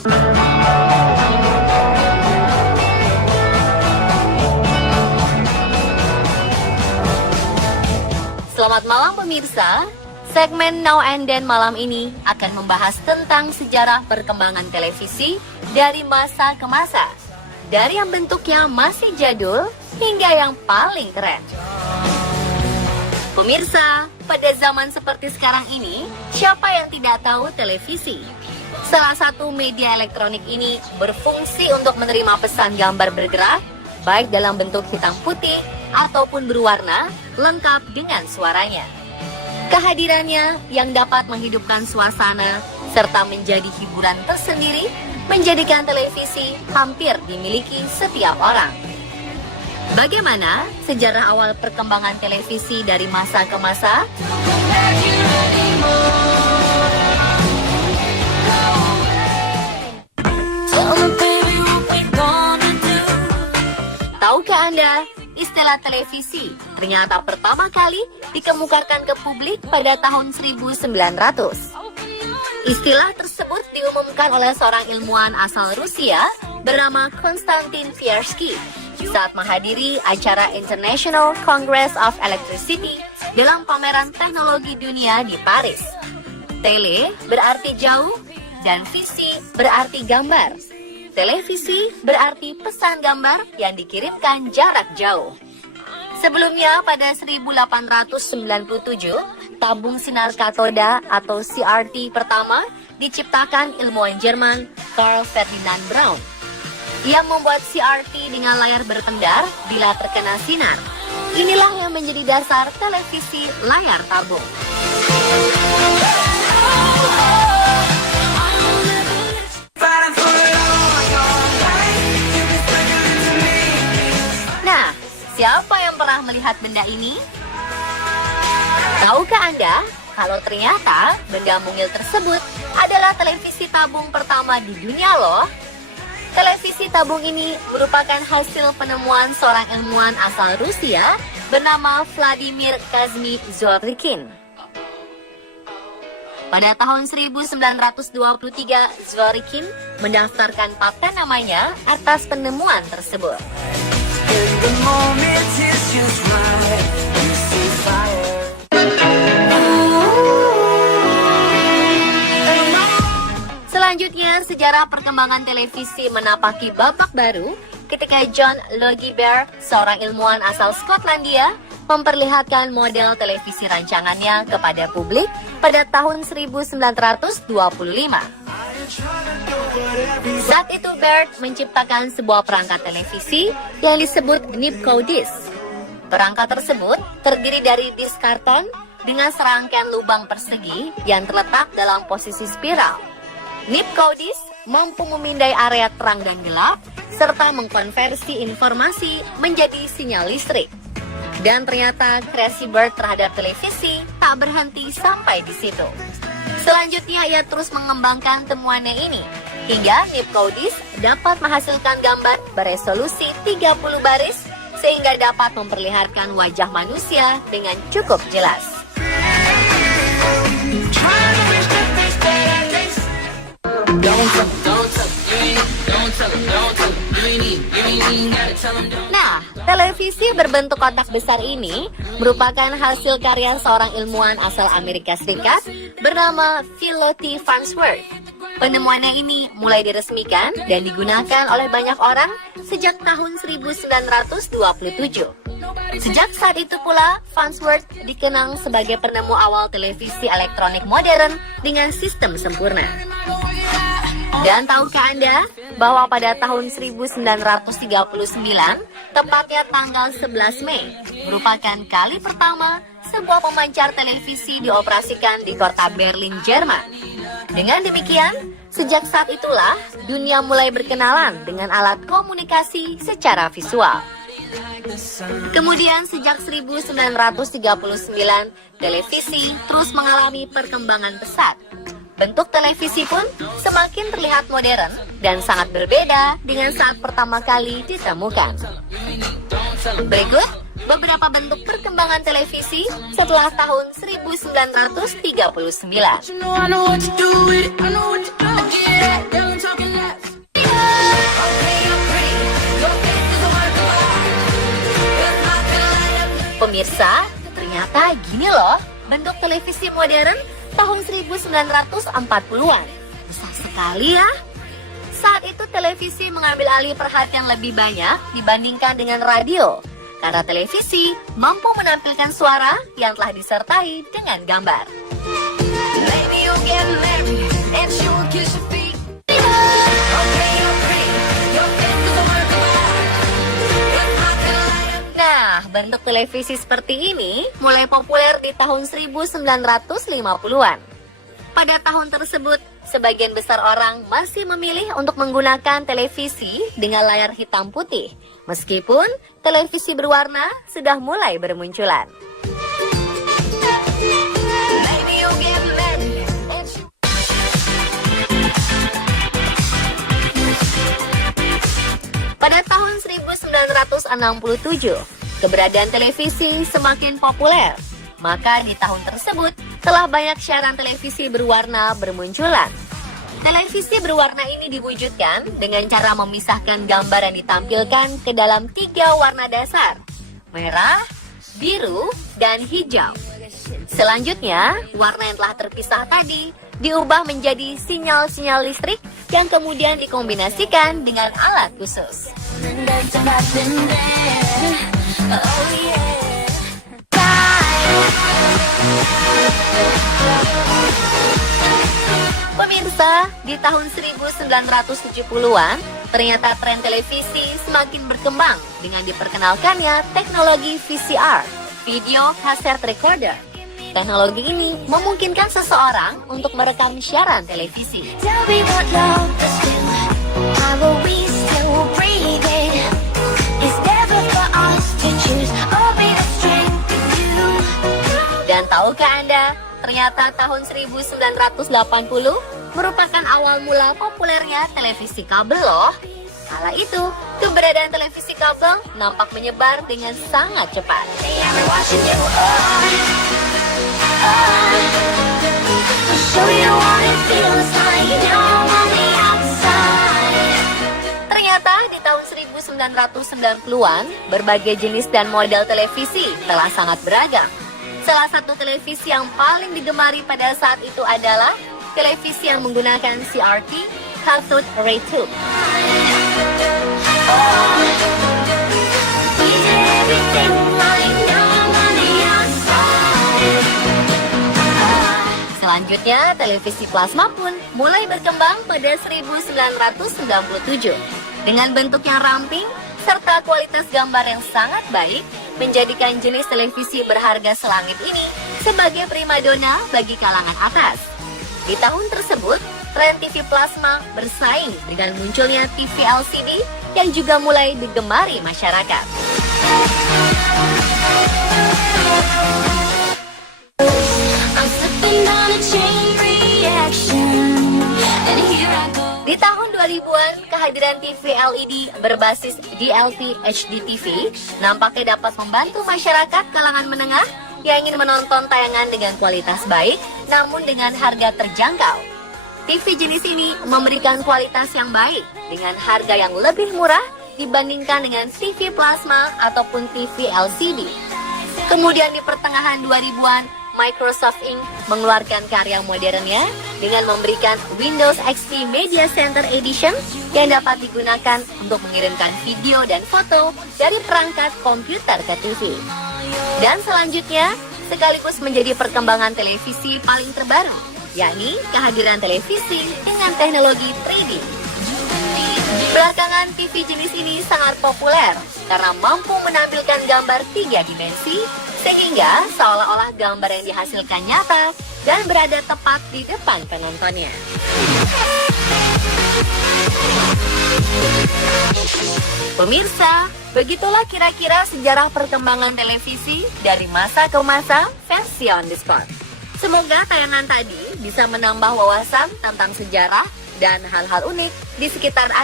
Selamat malam pemirsa. Segmen Now and Then malam ini akan membahas tentang sejarah perkembangan televisi dari masa ke masa. Dari yang bentuknya masih jadul hingga yang paling keren. Pemirsa, pada zaman seperti sekarang ini, siapa yang tidak tahu televisi? Salah satu media elektronik ini berfungsi untuk menerima pesan gambar bergerak, baik dalam bentuk hitam putih ataupun berwarna, lengkap dengan suaranya. Kehadirannya yang dapat menghidupkan suasana serta menjadi hiburan tersendiri menjadikan televisi hampir dimiliki setiap orang. Bagaimana sejarah awal perkembangan televisi dari masa ke masa? Tahukah Anda, istilah televisi ternyata pertama kali dikemukakan ke publik pada tahun 1900. Istilah tersebut diumumkan oleh seorang ilmuwan asal Rusia bernama Konstantin Piersky saat menghadiri acara International Congress of Electricity dalam pameran teknologi dunia di Paris. Tele berarti jauh dan visi berarti gambar. Televisi berarti pesan gambar yang dikirimkan jarak jauh. Sebelumnya pada 1897, tabung sinar katoda atau CRT pertama diciptakan ilmuwan Jerman Carl Ferdinand Braun. Ia membuat CRT dengan layar berpendar bila terkena sinar. Inilah yang menjadi dasar televisi layar tabung. Nah, siapa yang pernah melihat benda ini? Tahukah Anda kalau ternyata benda mungil tersebut adalah televisi tabung pertama di dunia loh? Televisi tabung ini merupakan hasil penemuan seorang ilmuwan asal Rusia bernama Vladimir Kazmi Zworykin. Pada tahun 1923, Zworykin mendaftarkan paten namanya atas penemuan tersebut. Selanjutnya, sejarah perkembangan televisi menapaki babak baru ketika John Logie Baird, seorang ilmuwan asal Skotlandia, memperlihatkan model televisi rancangannya kepada publik pada tahun 1925. Saat itu Baird menciptakan sebuah perangkat televisi yang disebut Nipkow disk. Perangkat tersebut terdiri dari disk karton dengan serangkaian lubang persegi yang terletak dalam posisi spiral. Nipkow disk mampu memindai area terang dan gelap serta mengkonversi informasi menjadi sinyal listrik. Dan ternyata kreasi Baird terhadap televisi tak berhenti sampai di situ. Selanjutnya ia terus mengembangkan temuannya ini hingga Nipkow disk dapat menghasilkan gambar beresolusi 30 baris sehingga dapat memperlihatkan wajah manusia dengan cukup jelas. Nah, televisi berbentuk kotak besar ini merupakan hasil karya seorang ilmuwan asal Amerika Serikat bernama Philothy Farnsworth. Penemuannya ini mulai diresmikan dan digunakan oleh banyak orang sejak tahun 1927. Sejak saat itu pula, Farnsworth dikenang sebagai penemu awal televisi elektronik modern dengan sistem sempurna. Dan tahukah Anda bahwa pada tahun 1939, tepatnya tanggal 11 Mei, merupakan kali pertama sebuah pemancar televisi dioperasikan di kota Berlin, Jerman. Dengan demikian, sejak saat itulah dunia mulai berkenalan dengan alat komunikasi secara visual. Kemudian sejak 1939, televisi terus mengalami perkembangan pesat. Bentuk televisi pun semakin terlihat modern dan sangat berbeda dengan saat pertama kali ditemukan. Berikut beberapa bentuk perkembangan televisi setelah tahun 1939. Ternyata gini loh, bentuk televisi modern tahun 1940-an. Besar sekali ya. Saat itu televisi mengambil alih perhatian lebih banyak dibandingkan dengan radio. Karena televisi mampu menampilkan suara yang telah disertai dengan gambar. Nah, bentuk televisi seperti ini mulai populer di tahun 1950-an. Pada tahun tersebut, sebagian besar orang masih memilih untuk menggunakan televisi dengan layar hitam putih, meskipun televisi berwarna sudah mulai bermunculan. Pada tahun 1967, keberadaan televisi semakin populer. Maka di tahun tersebut telah banyak siaran televisi berwarna bermunculan. Televisi berwarna ini diwujudkan dengan cara memisahkan gambar yang ditampilkan ke dalam 3 warna dasar: merah, biru, dan hijau. Selanjutnya, warna yang telah terpisah tadi diubah menjadi sinyal-sinyal listrik yang kemudian dikombinasikan dengan alat khusus. Pemirsa, di tahun 1970-an, ternyata tren televisi semakin berkembang dengan diperkenalkannya teknologi VCR, Video Cassette Recorder. Teknologi ini memungkinkan seseorang untuk merekam siaran televisi. Dan tahukah Anda, ternyata tahun 1980 merupakan awal mula populernya televisi kabel loh. Kala itu, keberadaan televisi kabel nampak menyebar dengan sangat cepat. Ternyata di tahun 1990-an, berbagai jenis dan model televisi telah sangat beragam. Salah satu televisi yang paling digemari pada saat itu adalah televisi yang menggunakan CRT, cathode ray tube. Selanjutnya, televisi plasma pun mulai berkembang pada 1997. Dengan bentuk yang ramping serta kualitas gambar yang sangat baik, menjadikan jenis televisi berharga selangit ini sebagai primadona bagi kalangan atas. Di tahun tersebut, tren TV plasma bersaing dengan munculnya TV LCD yang juga mulai digemari masyarakat. Di tahun 2000-an, kehadiran TV LED berbasis DLP HD TV nampaknya dapat membantu masyarakat kalangan menengah yang ingin menonton tayangan dengan kualitas baik, namun dengan harga terjangkau. TV jenis ini memberikan kualitas yang baik dengan harga yang lebih murah dibandingkan dengan TV plasma ataupun TV LCD. Kemudian di pertengahan 2000-an, Microsoft Inc. mengeluarkan karya modernnya dengan memberikan Windows XP Media Center Edition yang dapat digunakan untuk mengirimkan video dan foto dari perangkat komputer ke TV. Dan selanjutnya, sekaligus menjadi perkembangan televisi paling terbaru, yakni kehadiran televisi dengan teknologi 3D. Belakangan TV jenis ini sangat populer karena mampu menampilkan gambar 3 dimensi, sehingga seolah-olah gambar yang dihasilkan nyata dan berada tepat di depan penontonnya. Pemirsa, begitulah kira-kira sejarah perkembangan televisi dari masa ke masa versi on the spot. Semoga tayangan tadi bisa menambah wawasan tentang sejarah dan hal-hal unik di sekitar Anda.